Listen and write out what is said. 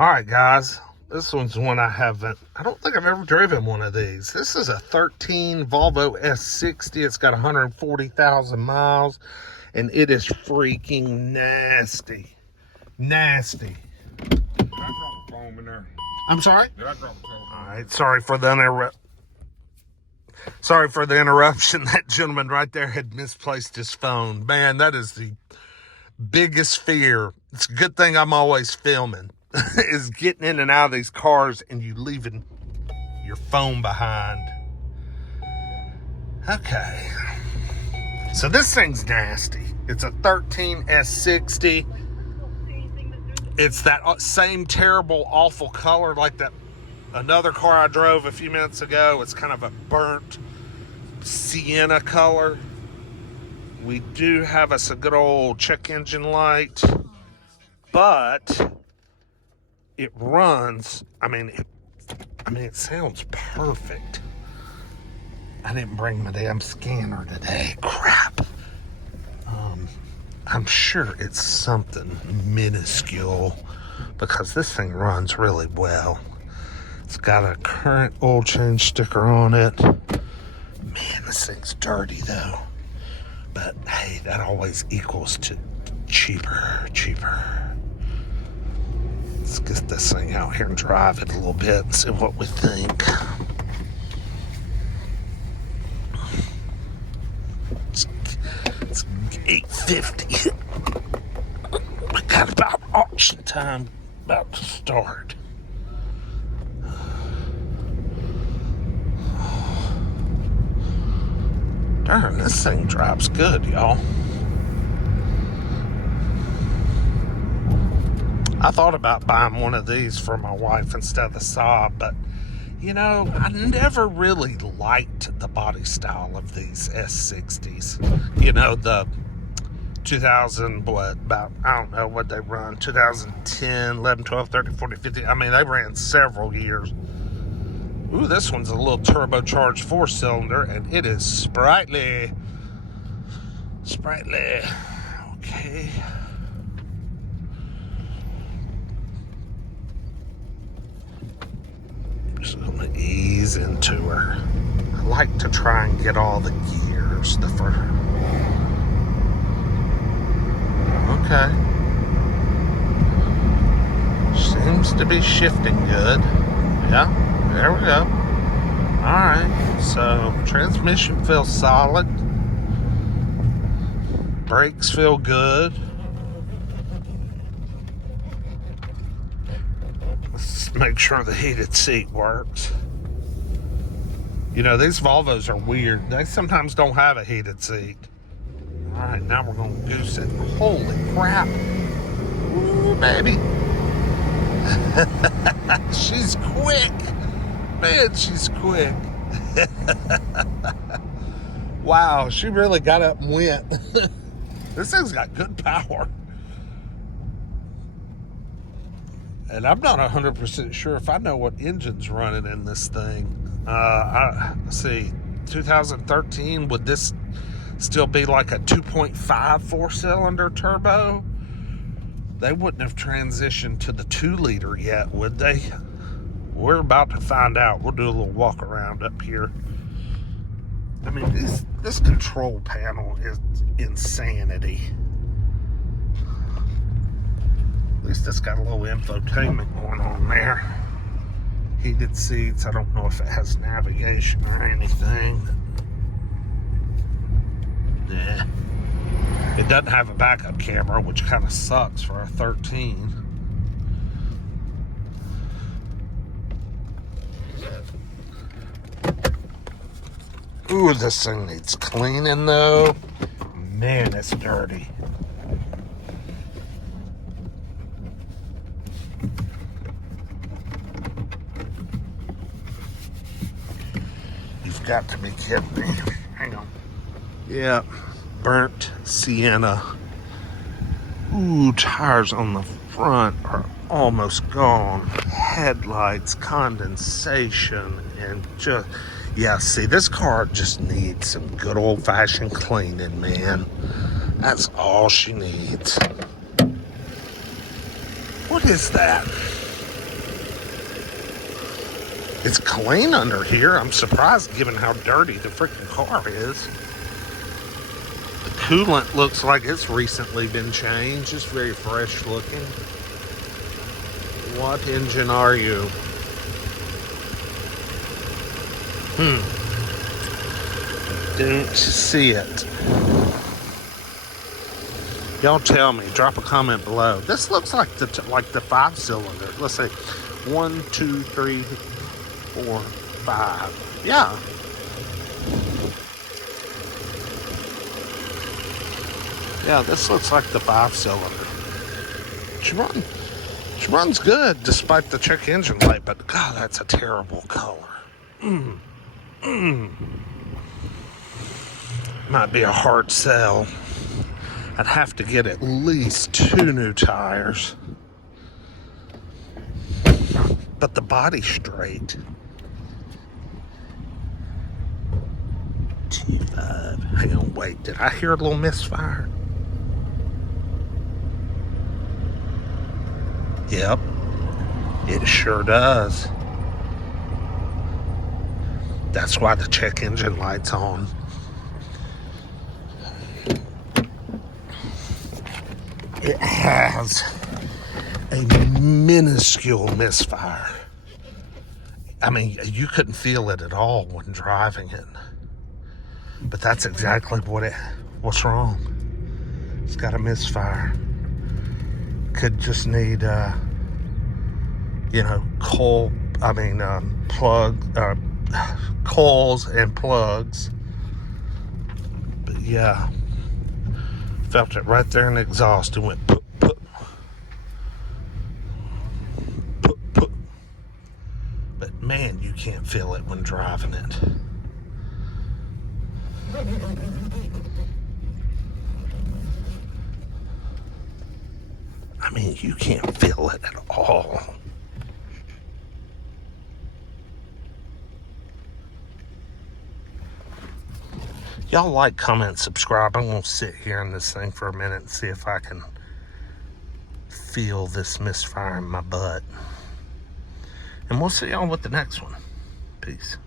All right, guys. This one's one I don't think I've ever driven one of these. This is a 13 Volvo S60. It's got 140,000 miles, and it is freaking nasty. Nasty. Did I drop a foam in there? I'm sorry? Did I drop a foam? All right, sorry for the interruption. That gentleman right there had misplaced his phone. Man, that is the biggest fear. It's a good thing I'm always filming. Is getting in and out of these cars and you leaving your phone behind. Okay. So this thing's nasty. It's a 13 S60. It's that same terrible, awful color like that another car I drove a few minutes ago. It's kind of a burnt sienna color. We do have us a good old check engine light, but it runs. I mean, it sounds perfect. I didn't bring my damn scanner today. Crap. I'm sure it's something minuscule because this thing runs really well. It's got a current oil change sticker on it. Man, this thing's dirty though. But hey, that always equals to cheaper. Let's get this thing out here and drive it a little bit and see what we think. It's $850. We got about auction time about to start. Darn, this thing drives good, y'all. I thought about buying one of these for my wife instead of the Saab, but you know, I never really liked the body style of these S60s. You know, the 2000, I don't know what they run, 2010, 11, 12, 13, 14, 15. I mean, they ran several years. Ooh, this one's a little turbocharged 4-cylinder, and it is sprightly. Okay. Just gonna ease into her. I like to try and get all the gears. Okay. Seems to be shifting good. Yeah, there we go. Alright, so transmission feels solid. Brakes feel good. Let's make sure the heated seat works. You know, these Volvos are weird. They sometimes don't have a heated seat. Alright, now we're going to goose it. Holy crap. Ooh, baby. She's quick. Man, she's quick. Wow, she really got up and went. This thing's got good power. And I'm not 100% sure if I know what engine's running in this thing. Let's see, 2013, would this still be like a 2.5 4-cylinder turbo? They wouldn't have transitioned to the 2-liter yet, would they? We're about to find out. We'll do a little walk around up here. I mean, this control panel is insanity. At least it's got a little infotainment going on there. Heated seats. I don't know if it has navigation or anything. Nah. It doesn't have a backup camera, which kind of sucks for a 13. Ooh, this thing needs cleaning though. Man, it's dirty. You've got to be kidding me. Hang on. Yeah, burnt sienna. Ooh, tires on the front are almost gone. Headlights, condensation, and just... Yeah, see, this car just needs some good old-fashioned cleaning, man. That's all she needs. What is that? It's clean under here. I'm surprised given how dirty the freaking car is. The coolant looks like it's recently been changed. It's very fresh looking. What engine are you? Don't see it. Y'all tell me. Drop a comment below. This looks like the 5-cylinder. Let's see. 1, 2, 3, 4, 5. Yeah. Yeah, this looks like the 5-cylinder. She runs good despite the check engine light, but God, that's a terrible color. Might be a hard sell. I'd have to get at least 2 new tires. But the body's straight. T5. Hang on, wait. Did I hear a little misfire? Yep. It sure does. That's why the check engine light's on. It has a minuscule misfire. I mean, you couldn't feel it at all when driving it. But that's exactly what's wrong. It's got a misfire. Could just need, coils and plugs. But yeah, felt it right there in the exhaust and went put, put, put, put. But man, you can't feel it when driving it. I mean, you can't feel it at all. Y'all like, comment, subscribe. I'm going to sit here in this thing for a minute and see if I can feel this misfire in my butt. And we'll see y'all with the next one. Peace.